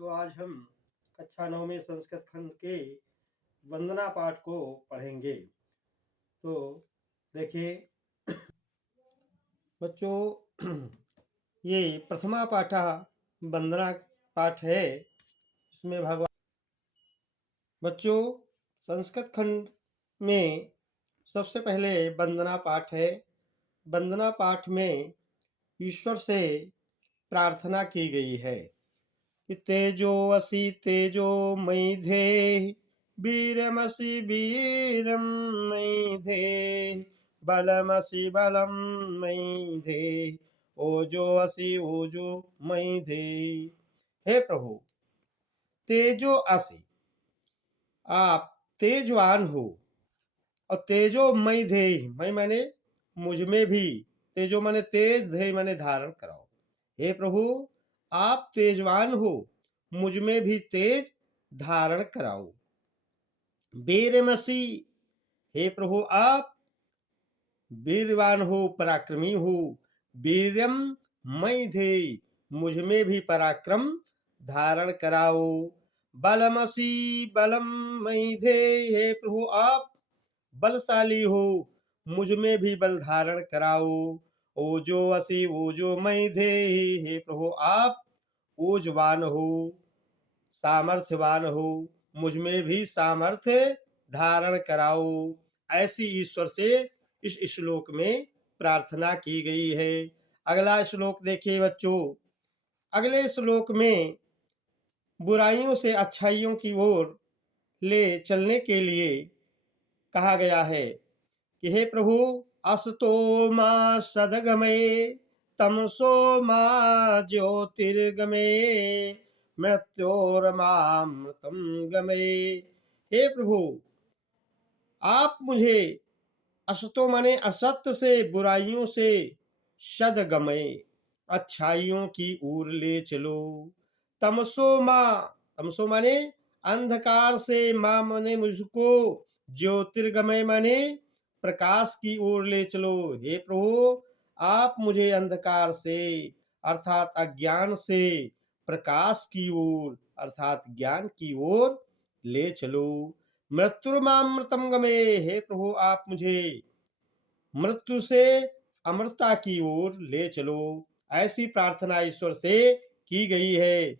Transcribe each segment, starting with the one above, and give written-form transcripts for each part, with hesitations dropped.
बच्चों, आज हम कक्षा 9 में संस्कृत खंड के वंदना पाठ को पढ़ेंगे। तो देखिए बच्चों, ये प्रथमा पाठा वंदना पाठ है। इसमें भगवान बच्चों संस्कृत खंड में सबसे पहले वंदना पाठ है। वंदना पाठ में ईश्वर से प्रार्थना की गई है कि तेजो असि तेजो मयि धे, वीरमसि वीरम मयि धे, बलमसि बलम मयि धे, ओजो असि ओजो मयि धे। हे प्रभु, तेजो असि, आप तेजवान हो, और तेजो मयि धे, मयि माने मुझ में भी, तेजो माने तेज, धे माने धारण कराओ। हे प्रभु, आप तेजवान हो, मुझ में भी तेज धारण कराओ। वीरमसि, हे प्रभु आप वीरवान हो, पराक्रमी हो। वीर्यम मयि धे, मुझ में भी पराक्रम धारण कराओ। बलमसि बलम मयि धे, हे प्रभु आप बलशाली हो, मुझ में भी बल धारण कराओ। ओजो असि ओजो मयि धे, हे प्रभु आप ओजवान हो, सामर्थ्यवान हो, मुझ में भी सामर्थ्य धारण कराओ। ऐसी ईश्वर से इस श्लोक में प्रार्थना की गई है। अगला श्लोक देखिए बच्चों। अगले श्लोक में बुराइयों से अच्छाइयों की ओर ले चलने के लिए कहा गया है कि हे प्रभु, असतो मा सदगमय, तमसो मा ज्योतिर्गमय, मृत्योर्मामृतम गमय। हे प्रभु, आप मुझे असतो माने असत्य से, बुराइयों से, सदगमय अच्छाइयों की ओर ले चलो। तमसो माँ, तमसो माने अंधकार से, माँ माने मुझको, ज्योतिर्गमय माने प्रकाश की ओर ले चलो। हे प्रभु, आप मुझे अंधकार से अर्थात अज्ञान से प्रकाश की ओर अर्थात ज्ञान की ओर ले चलो। मृत्युर्मामृतम गमे, हे प्रभु आप मुझे मृत्यु से अमरता की ओर ले चलो। ऐसी प्रार्थना ईश्वर से की गई है।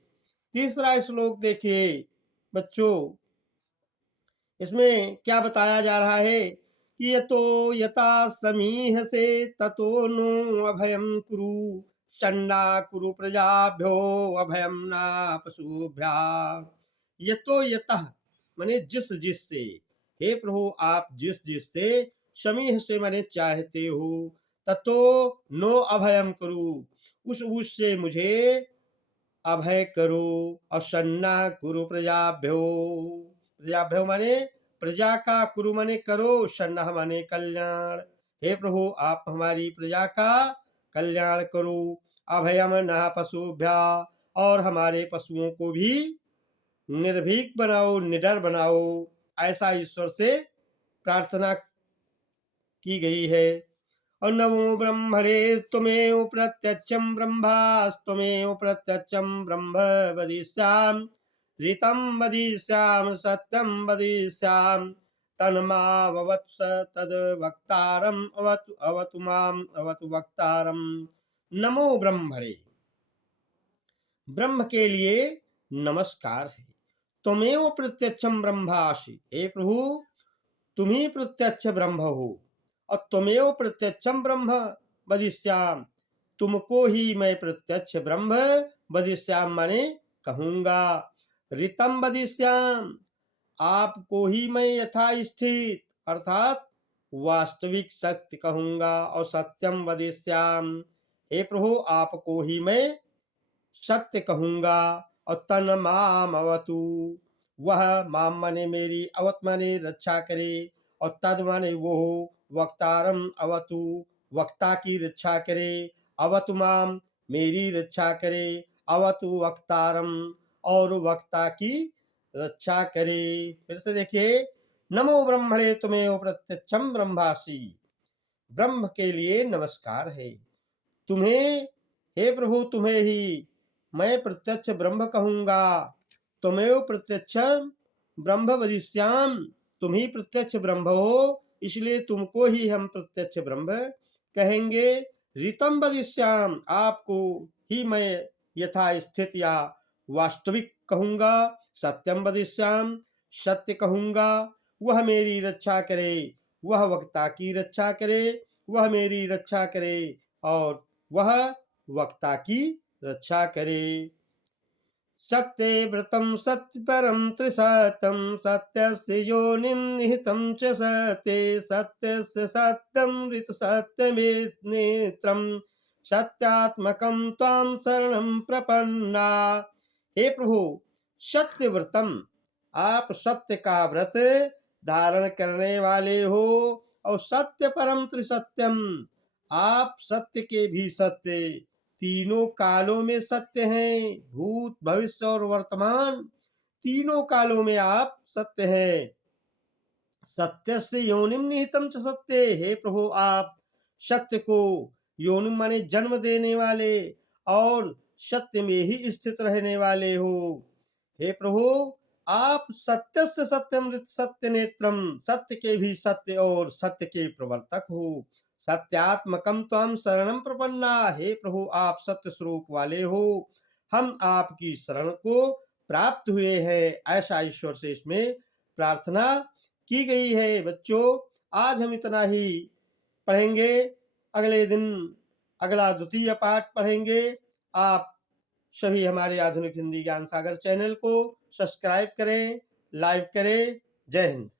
तीसरा श्लोक देखिए बच्चों। इसमें क्या बताया जा रहा है कि यतो यथा समीह से ततो नो अभयम कुरु, शन्ना कुरु प्रजाभ्यो अभयम ना पशुभ्या। यतो यतः माने जिस जिस से, हे प्रभु आप जिस जिस से, समीह से माने चाहते हो, ततो नो अभयम करो, उस से मुझे अभय करो। और शन्ना कुरु प्रजाभ्यो, प्रजाभ्यो माने प्रजा का, कुरु माने करो, शन्ना माने कल्याण। हे प्रभु आप हमारी प्रजा का कल्याण करो। अभयम न पशुभ्या, और हमारे पशुओं को भी निर्भीक बनाओ, निडर बनाओ। ऐसा ईश्वर से प्रार्थना की गई है। और नमो ब्रह्मणे त्वमेव प्रत्यक्षं ब्रह्मास्त्वमेव प्रत्यक्षं ब्रह्म वदिष्यामि, ऋतं वदिष्यामि, सत्यं वदिष्यामि, तन्माववत्स तद् वक्तारम्, अवतु अवतु माम् अवतु वक्तारम्। नमो ब्रह्मणे, ब्रह्म के लिए नमस्कार है। त्वमेव प्रत्यक्षं ब्रह्मासि, हे प्रभु तुम ही प्रत्यक्ष ब्रह्म हो। और त्वमेव प्रत्यक्षम ब्रह्म वदिष्याम, तुमको ही मैं प्रत्यक्ष ब्रह्म वदिष्याम माने कहूंगा। ऋतम वदिष्याम, आपको ही मैं यथास्थित अर्थात वास्तविक सत्य कहूंगा। और सत्यम वदिष्याम, हे प्रभु आपको ही मैं सत्य कहूंगा। और तन माम अवतु, वह माम माने मेरी, अवत माने रक्षा करे, और तद माने वो, वक्तारम अवतु वक्ता की रक्षा करे, अवतु माम मेरी रक्षा करे, अवतु वक्तारम और वक्ता की रक्षा करे। फिर से देखिए। नमो ब्रह्मणे तुम्हें प्रत्यक्षम ब्रह्मासि, ब्रह्म के लिए नमस्कार है। तुम्हें, हे प्रभु तुम्हें ही मैं प्रत्यक्ष ब्रह्म कहूंगा। त्वमेव प्रत्यक्ष ब्रह्म वदिष्याम, तुम ही प्रत्यक्ष ब्रह्म हो, इसलिए तुमको ही हम प्रत्यक्ष ब्रह्म कहेंगे। ऋतम वदिष्याम, आपको ही मैं यथा स्थित या वास्तविक कहूंगा। सत्यम वदिष्याम, सत्य कहूंगा। वह मेरी रक्षा करे, वह वक्ता की रक्षा करे, वह मेरी रक्षा करे और वह वक्ता की रक्षा करे। सत्ये व्रतं सत्यपरं त्रिसत्यं, सत्यस्य योनिं निहितं च सत्ये, सत्यस्य सत्यं ऋतसत्यमेनेत्रं, सत्यात्मकं त्वां शरणं प्रपन्ना। हे प्रभु, सत्य व्रतम, आप सत्य का व्रत धारण करने वाले हो, और सत्य परम त्रिसत्यम, आप सत्य के भी सत्य, तीनों कालों में सत्य हैं, भूत भविष्य और वर्तमान, तीनों कालों में आप सत्य हैं। सत्यस्य योनिम निहितम च सत्य, हे प्रभु, आप सत्य को, योनिम माने जन्म देने वाले, और सत्य में ही स्थित रहने वाले हो। हे प्रभु, आप सत्यस्य सत्यमृत सत्य नेत्रम, सत्य के भी सत्य और सत्य के प्रवर्तक हो। सत्यात्मकम त्वं शरणम प्रपन्ना, हे प्रभु, आप सत्य स्वरूप वाले हो, हम आपकी शरण को प्राप्त हुए हैं, ऐसा ईश्वर से इसमें प्रार्थना की गई है। बच्चों, आज हम इतना ही पढ़ेंगे, अगले दिन अगला द्वितीय पाठ पढ़ेंगे। आप सभी हमारे आधुनिक हिंदी ज्ञान सागर चैनल को सब्सक्राइब करें, लाइक करें। जय हिंद।